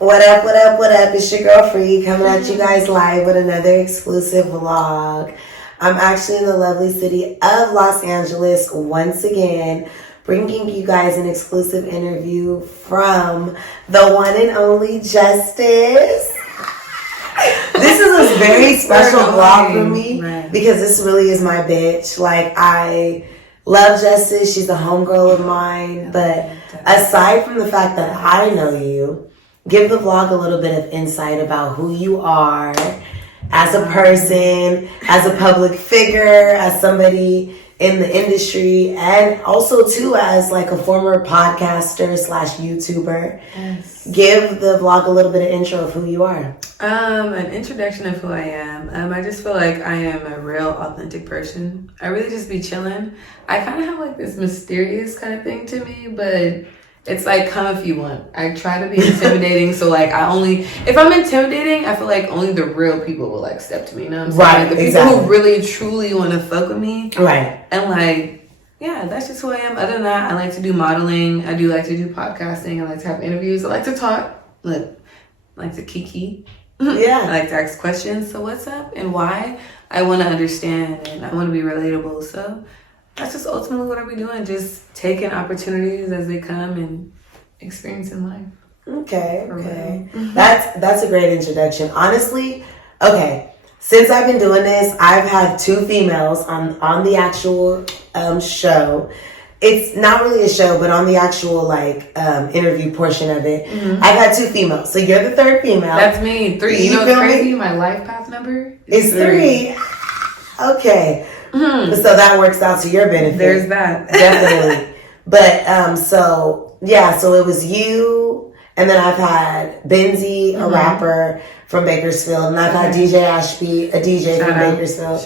What up, what up, what up? It's your girl Free coming at you guys live with another exclusive vlog. I'm actually in the lovely city of Los Angeles once again, bringing you guys an exclusive interview from the one and only Justice. This is a very special vlog for me because this really is my bitch. Like, I love Justice. She's a homegirl of mine. But aside from the fact that I know you, give the vlog a little bit of insight about who you are as a person, as a public figure, as somebody in the industry, and also too as like a former podcaster / YouTuber. Yes. Give the vlog a little bit of intro of who you are. An introduction of who I am. I just feel like I am a real authentic person. I really just be chilling. I kind of have like this mysterious kind of thing to me, but it's like, come if you want. I try to be intimidating, so like if I'm intimidating, I feel like only the real people will like step to me, you know what I'm saying? Right, like, the exactly. people who really truly want to fuck with me. Right. And like, yeah, that's just who I am. Other than that, I like to do modeling. I do like to do podcasting. I like to have interviews. I like to talk. Look, I like to kiki. Yeah. I like to ask questions. So what's up and why? I want to understand and I want to be relatable. So that's just ultimately what I be doing. Just taking opportunities as they come and experiencing life. Okay. That's a great introduction. Honestly, okay. Since I've been doing this, I've had 2 females on the actual show. It's not really a show, but on the actual like interview portion of it, I've had 2 females. So you're the 3rd female. That's me. 3. You know what's crazy? My life path number is 3. Okay. So that works out to your benefit. There's that. Definitely. But so it was you, and then I've had Benzie, a rapper from Bakersfield, and I've had DJ Ashby, a DJ from Bakersfield.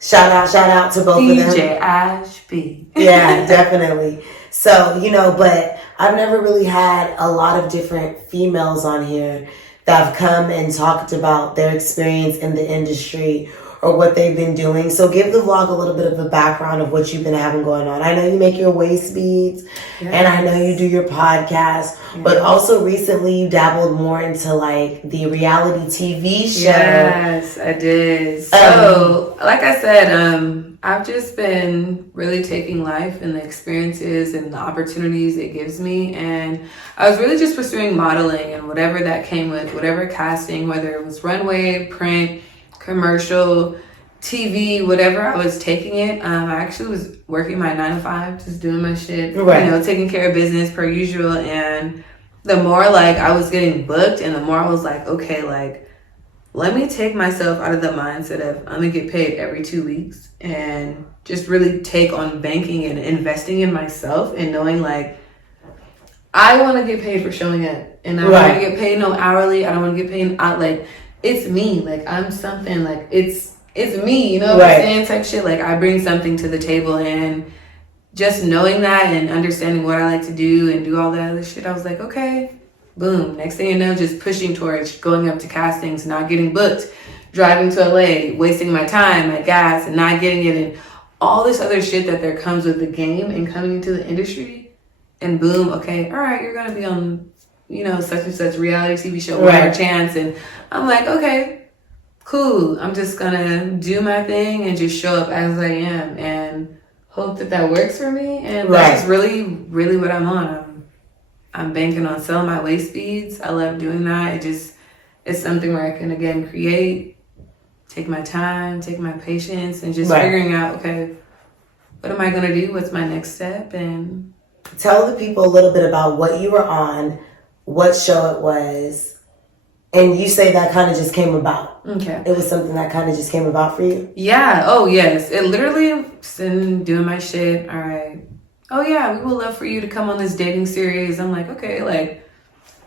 Shout out to both of them. DJ Ashby. Yeah, definitely. So, but I've never really had a lot of different females on here that have come and talked about their experience in the industry or what they've been doing. So give the vlog a little bit of a background of what you've been having going on. I know you make your waist beads, and I know you do your podcast, but also recently you dabbled more into like the reality TV show. Yes, I did. So, like I said, I've just been really taking life and the experiences and the opportunities it gives me. And I was really just pursuing modeling and whatever that came with, whatever casting, whether it was runway, print, commercial, TV, whatever, I was taking it. I actually was working my 9 to 5, just doing my shit, taking care of business per usual. And the more like I was getting booked and the more I was like, okay, like, let me take myself out of the mindset of I'm gonna get paid every 2 weeks and just really take on banking and investing in myself and knowing like, I want to get paid for showing up, and I don't want to get paid no hourly. I don't want to get paid like, it's me, like I'm something, like it's me, you know what I'm saying, type shit. Like I bring something to the table, and just knowing that and understanding what I like to do and do all that other shit, I was like, okay, boom. Next thing you know, just pushing towards going up to castings, not getting booked, driving to LA, wasting my time at gas and not getting it, and all this other shit that there comes with the game and coming into the industry. And boom, okay, all right, you're gonna be on, such and such reality TV show, one more chance. And I'm like, okay, cool. I'm just gonna do my thing and just show up as I am and hope that works for me. And that's really, really what I'm on. I'm banking on selling my waist beads. I love doing that. It's something where I can, again, create, take my time, take my patience, and just figuring out, okay, what am I gonna do? What's my next step? And tell the people a little bit about what you were on, what show it was, and you say that kind of just came about. Okay. It was something that kind of just came about for you? Yeah. Oh, yes. It literally, sitting, doing my shit. All right. Oh, yeah, we would love for you to come on this dating series. I'm like, okay, like,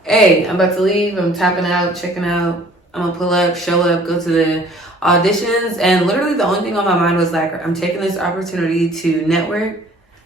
hey, I'm about to leave. I'm tapping out, checking out. I'm going to pull up, show up, go to the auditions. And literally the only thing on my mind was like, I'm taking this opportunity to network,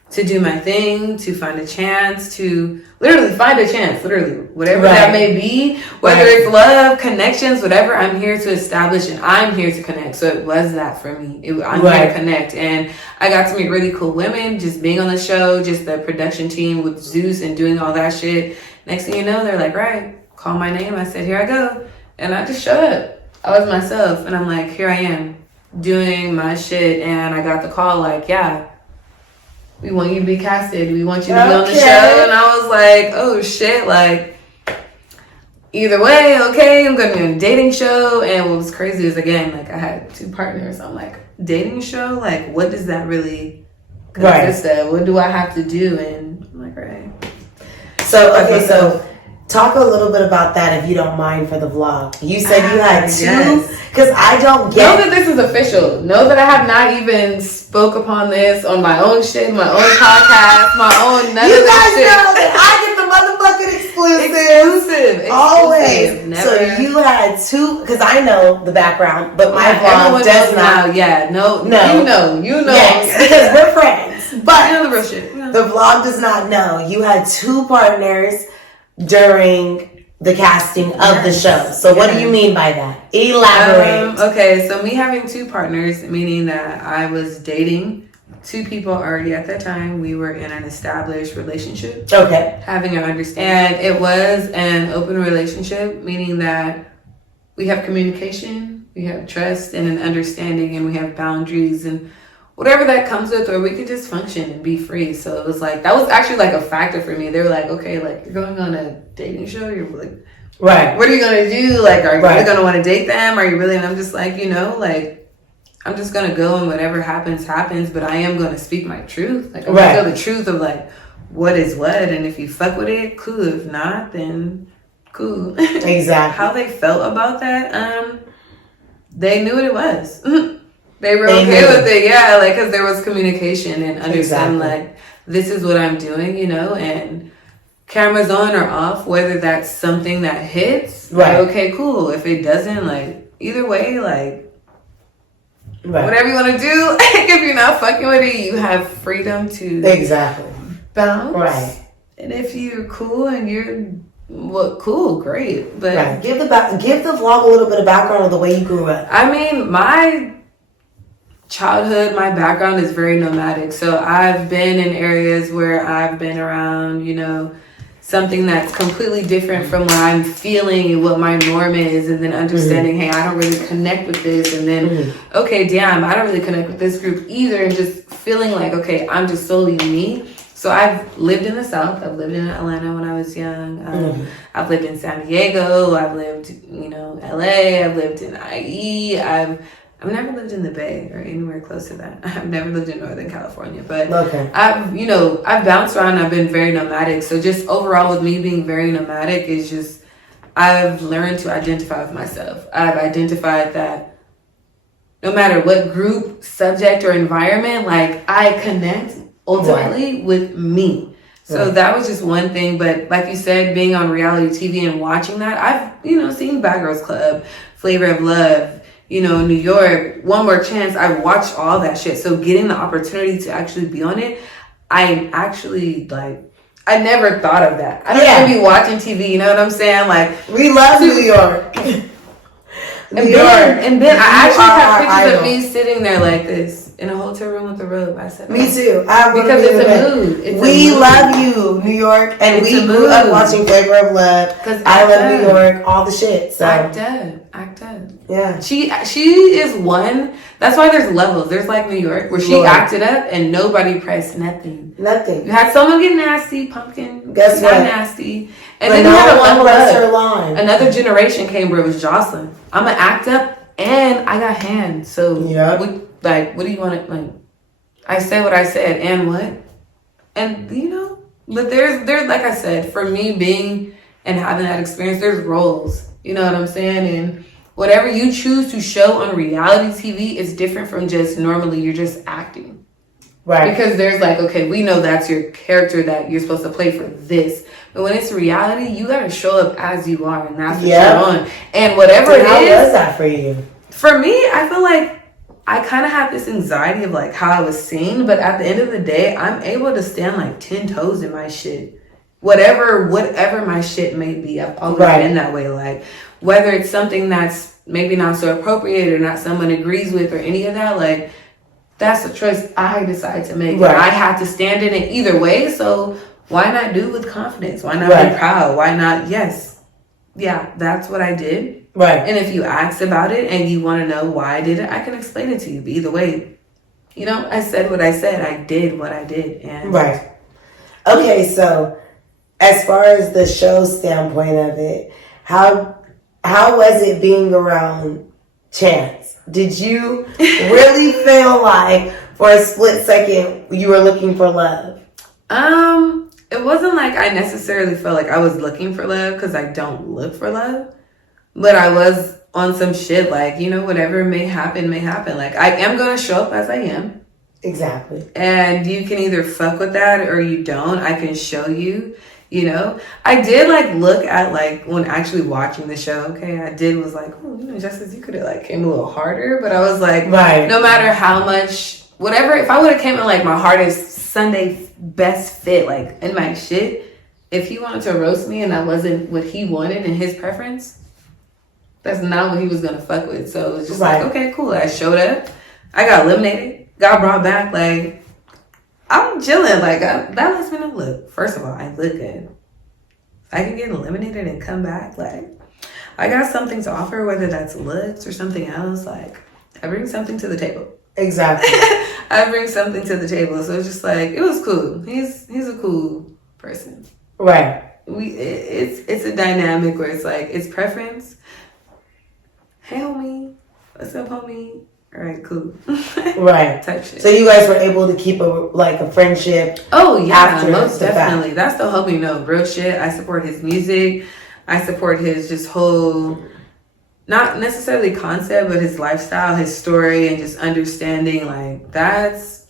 to do my thing, to find a chance, to literally find a chance, literally, whatever that may be, whether it's love, connections, whatever, I'm here to establish and I'm here to connect. So it was that for me. I'm here to connect. And I got to meet really cool women, just being on the show, just the production team with Zeus and doing all that shit. Next thing you know, they're like, right, called my name. I said, here I go. And I just showed up. I was myself. And I'm like, here I am doing my shit. And I got the call like, yeah, we want you to be casted. We want you to be on the show. And I was like, oh shit. Like, either way, okay, I'm going to be on a dating show. And what was crazy is, again, like I had 2 partners. I'm like, dating show? Like, what does that really consist of? What do I have to do? And I'm like, right. So, okay, so talk a little bit about that if you don't mind for the vlog. You said you had 2, because I don't get... Know that this is official. Know that I have not even spoke upon this on my own shit, my own podcast, my own none of this shit. You guys know that I get the motherfucking exclusive. Always. Never. So you had 2, because I know the background, but my vlog does not. Now. Yeah, no. You know. Yes, because we're friends. But you know the real shit. Yeah. The vlog does not know. You had 2 partners during the casting of the show. So what do you mean by that? Elaborate. Okay, so me having 2 partners, meaning that I was dating 2 people already at that time. We were in an established relationship. Okay. Having an understanding. And it was an open relationship, meaning that we have communication, we have trust and an understanding, and we have boundaries and whatever that comes with, or we could just function and be free. So it was like, that was actually like a factor for me. They were like, okay, like you're going on a dating show. You're like, right. What are you going to do? Like, are you really going to want to date them? Are you really? And I'm just like, you know, like, I'm just going to go and whatever happens, happens. But I am going to speak my truth. Like, I'm going to tell the truth of like, what is what. And if you fuck with it, cool. If not, then cool. Exactly. How they felt about that, they knew what it was. They were okay with it, yeah, like, because there was communication and understanding, like, this is what I'm doing, you know, and cameras on or off, whether that's something that hits, like, okay, cool. If it doesn't, like, either way, like, whatever you want to do, if you're not fucking with it, you have freedom to bounce. Right. And if you're cool and you're, well, cool, great. But give the vlog a little bit of background of the way you grew up. I mean, my childhood, my background is very nomadic. So I've been in areas where I've been around, you know, something that's completely different from what I'm feeling and what my norm is, and then understanding, hey, I don't really connect with this, and then, okay, damn, I don't really connect with this group either, and just feeling like, okay, I'm just solely me. So I've lived in the South. I've lived in Atlanta when I was young. I've lived in San Diego. I've lived, you know, LA. I've lived in IE. I've never lived in the Bay or anywhere close to that. I've never lived in Northern California, but I've bounced around. I've been very nomadic. So just overall with me being very nomadic is just, I've learned to identify with myself. I've identified that no matter what group, subject, or environment, like I connect ultimately with me. So that was just one thing. But like you said, being on reality TV and watching that, I've, you know, seen Bad Girls Club, Flavor of Love, you know, New York, One More Chance. I watched all that shit. So getting the opportunity to actually be on it, I actually, like, I never thought of that. I don't even be watching TV, you know what I'm saying? Like, we love New York. And then I actually have pictures of me sitting there like this in a hotel room with a robe. I said, me too. Because it's a mood. We love you, New York, and we grew up watching Flavor of Love. I love New York, all the shit. So act dead. Yeah. She is one. That's why there's levels. There's like New York where she acted up and nobody pressed nothing. You had someone get nasty, Pumpkin. Guess what? Nasty. And then you had one press her line. Another generation came where it was Jocelyn. I'm gonna act up and I got hands. So what do you want to, like, I said what I said and what? And you know, but there's like I said, for me being and having that experience, there's roles. You know what I'm saying? And whatever you choose to show on reality TV is different from just normally you're just acting. Right. Because there's like, okay, we know that's your character that you're supposed to play for this. But when it's reality, you got to show up as you are, and that's what you're on. And whatever it is. How was that for you? For me, I feel like I kind of had this anxiety of like how I was seen. But at the end of the day, I'm able to stand like 10 toes in my shit. Whatever my shit may be, I've always been that way. Like, whether it's something that's maybe not so appropriate or not someone agrees with or any of that, like, that's a choice I decide to make. I have to stand in it either way. So why not do it with confidence? Why not be proud? Why not? Yes. yeah, that's what I did. Right. And if you ask about it and you want to know why I did it, I can explain it to you. But either way, you know, I said what I said. I did what I did. And right. Okay, so as far as the show standpoint of it, how was it being around Chance? Did you really feel like for a split second you were looking for love? It wasn't like I necessarily felt like I was looking for love, because I don't look for love. But I was on some shit like, you know, whatever may happen, may happen. Like, I am going to show up as I am. Exactly. And you can either fuck with that or you don't. I can show you, you know. I did, like, look at, like, when actually watching the show, okay, I did was like, oh, you know, Justice, you could have, like, came a little harder. But I was like, right. No matter how much, whatever, if I would have came in, like, my hardest Sunday best fit, like, in my shit, if he wanted to roast me and that wasn't what he wanted and his preference, that's not what he was gonna fuck with. So it was just like, okay, cool. I showed up. I got eliminated. Got brought back. Like, I'm chilling. Like, that lets me know, look, first of all, I look good. If I can get eliminated and come back, like, I got something to offer, whether that's looks or something else. Like, I bring something to the table. Exactly. I bring something to the table. So it's just like, it was cool. He's a cool person. Right. It's a dynamic where it's like, it's preference. Hey, homie. What's up, homie? All right, cool. Right. Type shit. So you guys were able to keep a friendship. Oh, yeah, most definitely. That's the homie, no, real shit. I support his music. I support his just whole, not necessarily concept, but his lifestyle, his story, and just understanding. Like, that's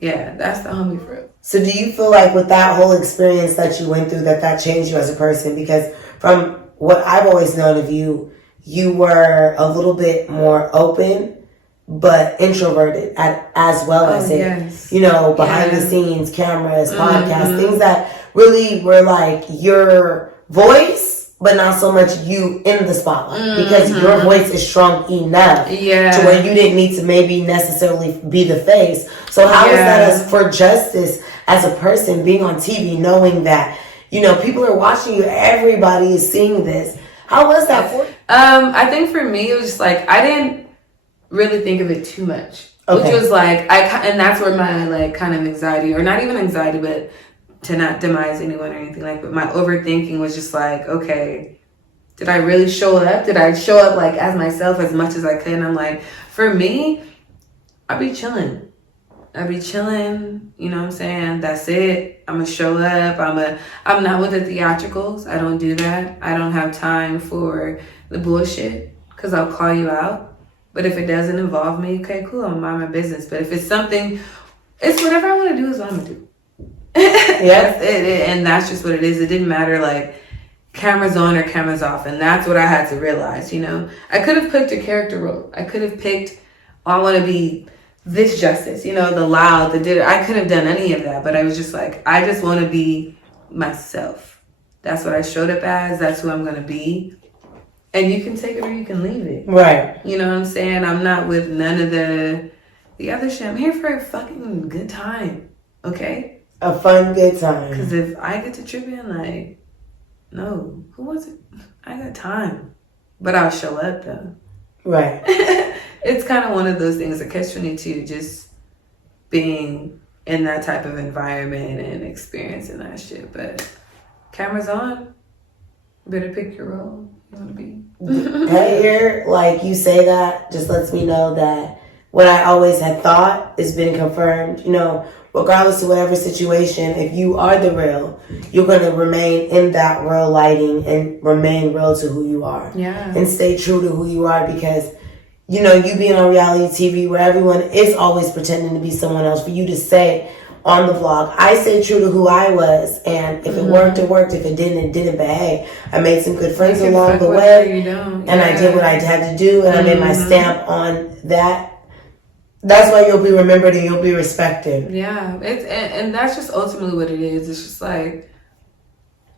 the homie for real. So do you feel like with that whole experience that you went through, that changed you as a person? Because from what I've always known of you, you were a little bit more open, but introverted as well as it. Yes. You know, behind the scenes, cameras, podcasts, things that really were like your voice, but not so much you in the spotlight. Because your voice is strong enough to where you didn't need to maybe necessarily be the face. So how is that as for Justice as a person being on TV, knowing that, you know, people are watching you, everybody is seeing this? How was that for you? I think for me, it was just like, I didn't really think of it too much. Okay. Which was like, and that's where my like kind of anxiety, or not even anxiety, but to not demise anyone or anything like, but my overthinking was just like, okay, did I really show up? Did I show up like as myself as much as I could? And I'm like, for me, I'd be chilling, you know what I'm saying? That's it. I'm gonna show up. I'm not with the theatricals. I don't do that. I don't have time for the bullshit, because I'll call you out. But if it doesn't involve me, okay, cool, I'm mind my business. But if it's something, it's whatever I want to do is what I'm gonna do. Yeah. And that's just what it is. It didn't matter like cameras on or cameras off. And that's what I had to realize, you know. I could have picked a character role. I could have picked, I want to be this Justice, you know, the loud, the did. I could have done any of that, but I was just like, I just want to be myself. That's what I showed up as. That's who I'm going to be. And you can take it or you can leave it. Right. You know what I'm saying? I'm not with none of the other shit. I'm here for a fucking good time. Okay? A fun, good time. Because if I get to tripping, like, no. Who wants it? I got time. But I'll show up, though. Right. It's kind of one of those things, a catch-22, just being in that type of environment and experiencing that shit. But cameras on, better pick your role you want to be. Hey, here, like you say that, just lets me know that what I always had thought has been confirmed. You know, regardless of whatever situation, if you are the real, you're going to remain in that real lighting and remain real to who you are. Yeah. And stay true to who you are, because, you know, you being on reality TV where everyone is always pretending to be someone else, for you to say on the vlog, I stay true to who I was, and if it worked, it worked. If it didn't, it didn't. But hey, I made some good friends along the way, and I did what I had to do, and I made my stamp on that. That's why you'll be remembered and you'll be respected. Yeah, and that's just ultimately what it is. It's just like,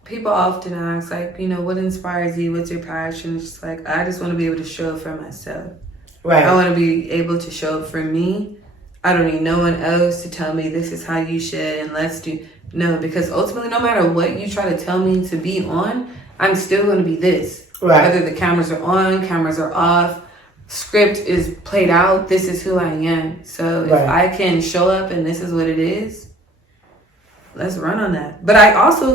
people often ask, like, you know, what inspires you? What's your passion? It's just like, I just want to be able to show up for myself. Right. I want to be able to show up for me. I don't need no one else to tell me this is how you should and let's do. No, because ultimately, no matter what you try to tell me to be on, I'm still going to be this. Right. Whether the cameras are on, cameras are off, script is played out, this is who I am. So if I can show up and this is what it is, let's run on that. But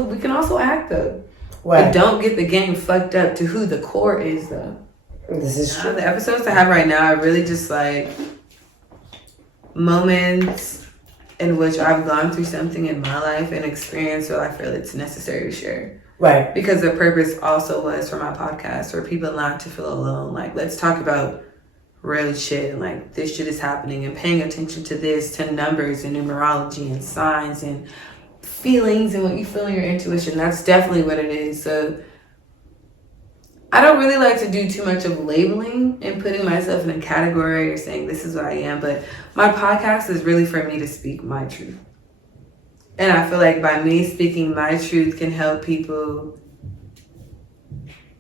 we can also act though. Right. But don't get the game fucked up to who the core is though. This is true. The episodes I have right now are really just like moments in which I've gone through something in my life and experience where I feel it's necessary to share. Right. Because the purpose also was for my podcast for people not to feel alone. Like, let's talk about real shit and like this shit is happening and paying attention to this, to numbers and numerology and signs and feelings and what you feel in your intuition. That's definitely what it is. So I don't really like to do too much of labeling and putting myself in a category or saying this is what I am, but my podcast is really for me to speak my truth. And I feel like by me speaking my truth can help people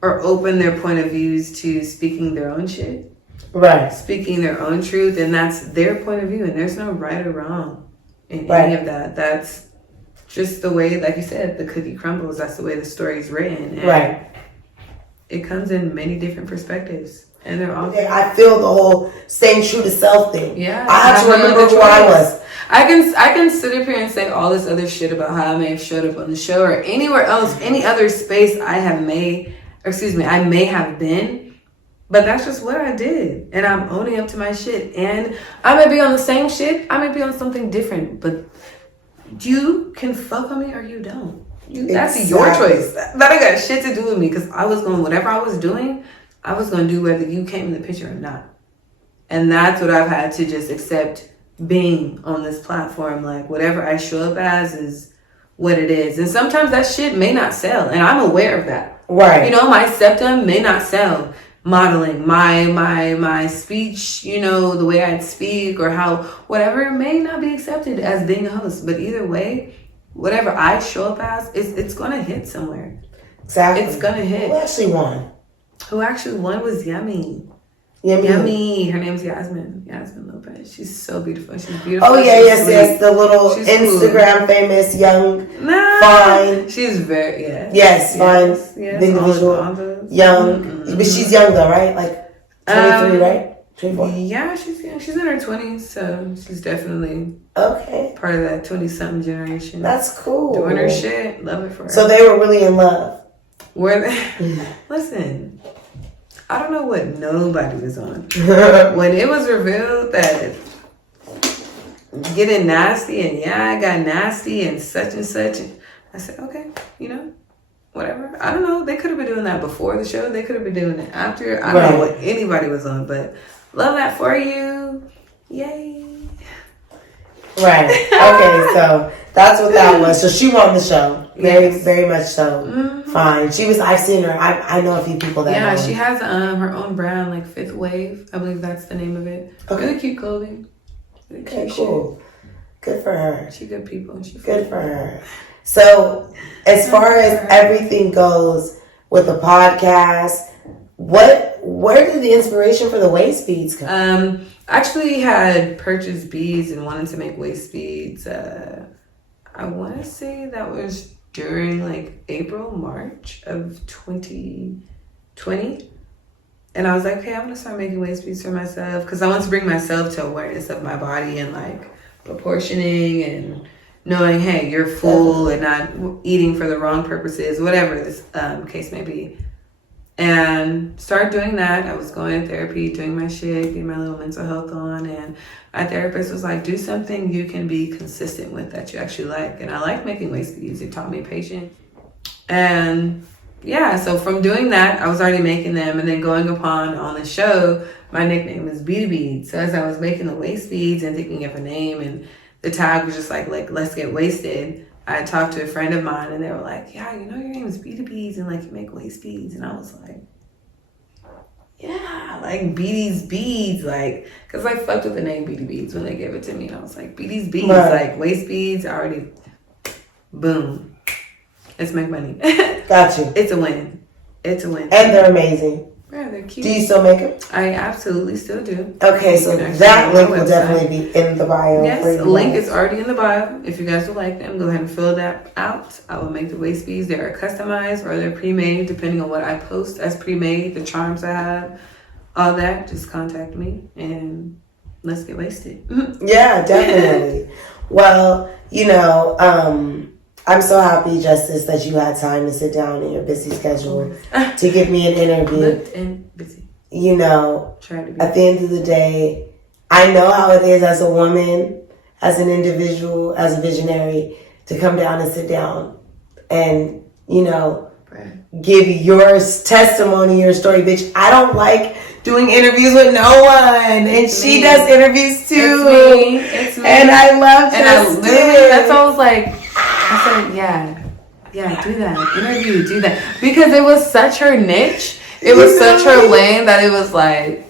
or open their point of views to speaking their own shit. Right. Speaking their own truth, and that's their point of view, and there's no right or wrong in any of that. That's just the way, like you said, the cookie crumbles. That's the way the story's written. And it comes in many different perspectives, and they're all. I feel the whole staying true to self thing. Yeah, I have to remember who I was. I can sit up here and say all this other shit about how I may have showed up on the show or anywhere else, any other space I may have been, but that's just what I did, and I'm owning up to my shit. And I may be on the same shit, I may be on something different, but you can fuck on me or you don't. That's your choice. That ain't got shit to do with me, because I was going, whatever I was doing, I was going to do whether you came in the picture or not. And that's what I've had to just accept being on this platform. Like, whatever I show up as is what it is. And sometimes that shit may not sell, and I'm aware of that. Right. You know, my septum may not sell. Modeling, my speech, you know, the way I'd speak or how, whatever, may not be accepted as being a host. But either way, whatever I show up as, it's going to hit somewhere. Exactly. It's going to hit. Who actually won? Who actually won was Yummy. Yummy. Her name's Yasmin Lopez. She's so beautiful. She's beautiful. Oh, yeah, yes. The little she's Instagram cool. Famous, young, fine. She's very, Yes, fine. Yes, individual. Young. Mm-hmm. But she's young, though, right? Like 23, right? 24? Yeah, she's young. She's in her 20s, so she's definitely part of that 20-something generation. That's cool. Doing her shit. Love it for her. So they were really in love. Were they? Listen, I don't know what nobody was on. When it was revealed that getting nasty and I got nasty and such, I said, okay, you know, whatever. I don't know. They could have been doing that before the show. They could have been doing it after. I don't know what anybody was on, but love that for you. Yay. Right. Okay, so that's what that was. So she won the show. Very much so. Mm-hmm. Fine. I've seen her. I know a few people that know. She has her own brand, like Fifth Wave. I believe that's the name of it. Okay. Really cute clothing. Really cute cool. Shit. Good for her. She good people. Good for her. So as far as everything goes with the podcast, where did the inspiration for the waist beads come? Actually had purchased beads and wanted to make waist beads. I want to say that was during like April, March of 2020. And I was like, okay, I'm going to start making waist beads for myself, because I want to bring myself to awareness of my body and like proportioning and knowing, hey, you're full and not eating for the wrong purposes, whatever this case may be. And started doing that. I was going to therapy, doing my shit, getting my little mental health on. And my therapist was like, do something you can be consistent with that you actually like. And I like making waist beads. It taught me patience. And yeah, so from doing that, I was already making them. And then going upon on the show, my nickname is Beady Beads. So as I was making the waist beads and thinking of a name, and the tag was just like let's get wasted, I talked to a friend of mine, and they were like, yeah, you know, your name is Beady Beads, and like you make waist beads. And I was like, yeah, like Beady's Beads, like, because I fucked with the name Beady Beads when they gave it to me. And I was like, Beady's Beads, like waist beads, boom. Let's make money. Got you. It's a win. And they're amazing. Yeah, they're cute. Do you still make them? I absolutely still do. Okay, so that link will definitely be in the bio. Yes, the link is already in the bio. If you guys would like them, go ahead and fill that out. I will make the waist beads. They are customized or they're pre-made, depending on what I post as pre-made, the charms I have, all that. Just contact me and let's get wasted. Yeah, definitely. Well, you know, I'm so happy, Justice, that you had time to sit down in your busy schedule to give me an interview. Booked and busy. You know, at the end of the day, I know how it is as a woman, as an individual, as a visionary, to come down and sit down and, you know, give your testimony, your story. Bitch, I don't like doing interviews with no one. And she does interviews too. It's me. And I love and I literally, that's why I was like, I said, yeah, do that. Interview, do that. Because it was such her niche. It was such her lane that it was like,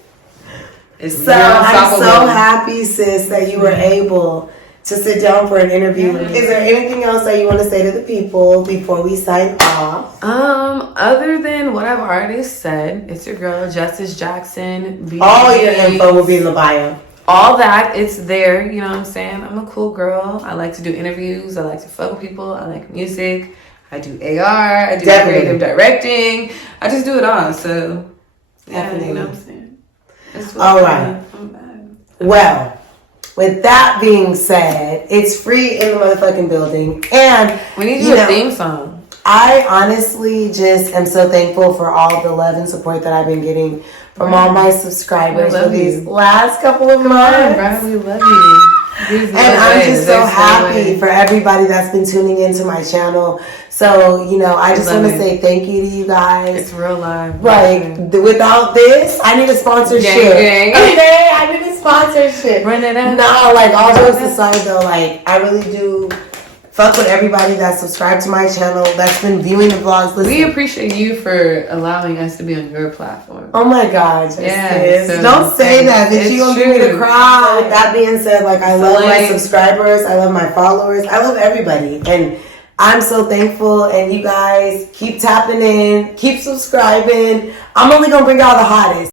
it's so I'm so happy, sis, that you were able to sit down for an interview. Yes. Is there anything else that you want to say to the people before we sign off? Other than what I've already said, it's your girl, Justice Jackson. All your info will be in the bio. All that, it's there, you know what I'm saying? I'm a cool girl. I like to do interviews. I like to fuck with people. I like music. I do AR. I do creative directing. I just do it all. So, yeah, you know what I'm saying? All right. Well, with that being said, it's free in the motherfucking building. And we need to do a theme song. I honestly just am so thankful for all the love and support that I've been getting from all my subscribers for these last couple of months. Right, we love you. And I'm just so happy for everybody that's been tuning into my channel. So, you know, I just want to say thank you to you guys. It's real live. Like, without this, I need a sponsorship. Gang. Okay, I need a sponsorship. Run it up. No, like, all jokes aside though, like, I really do fuck with everybody that subscribed to my channel, that's been viewing the vlogs. Listen. We appreciate you for allowing us to be on your platform. Oh my God, yeah, so don't say that. That you gonna get me to cry. With that being said, like, I love my subscribers, I love my followers, I love everybody, and I'm so thankful. And you guys keep tapping in, keep subscribing. I'm only gonna bring y'all the hottest.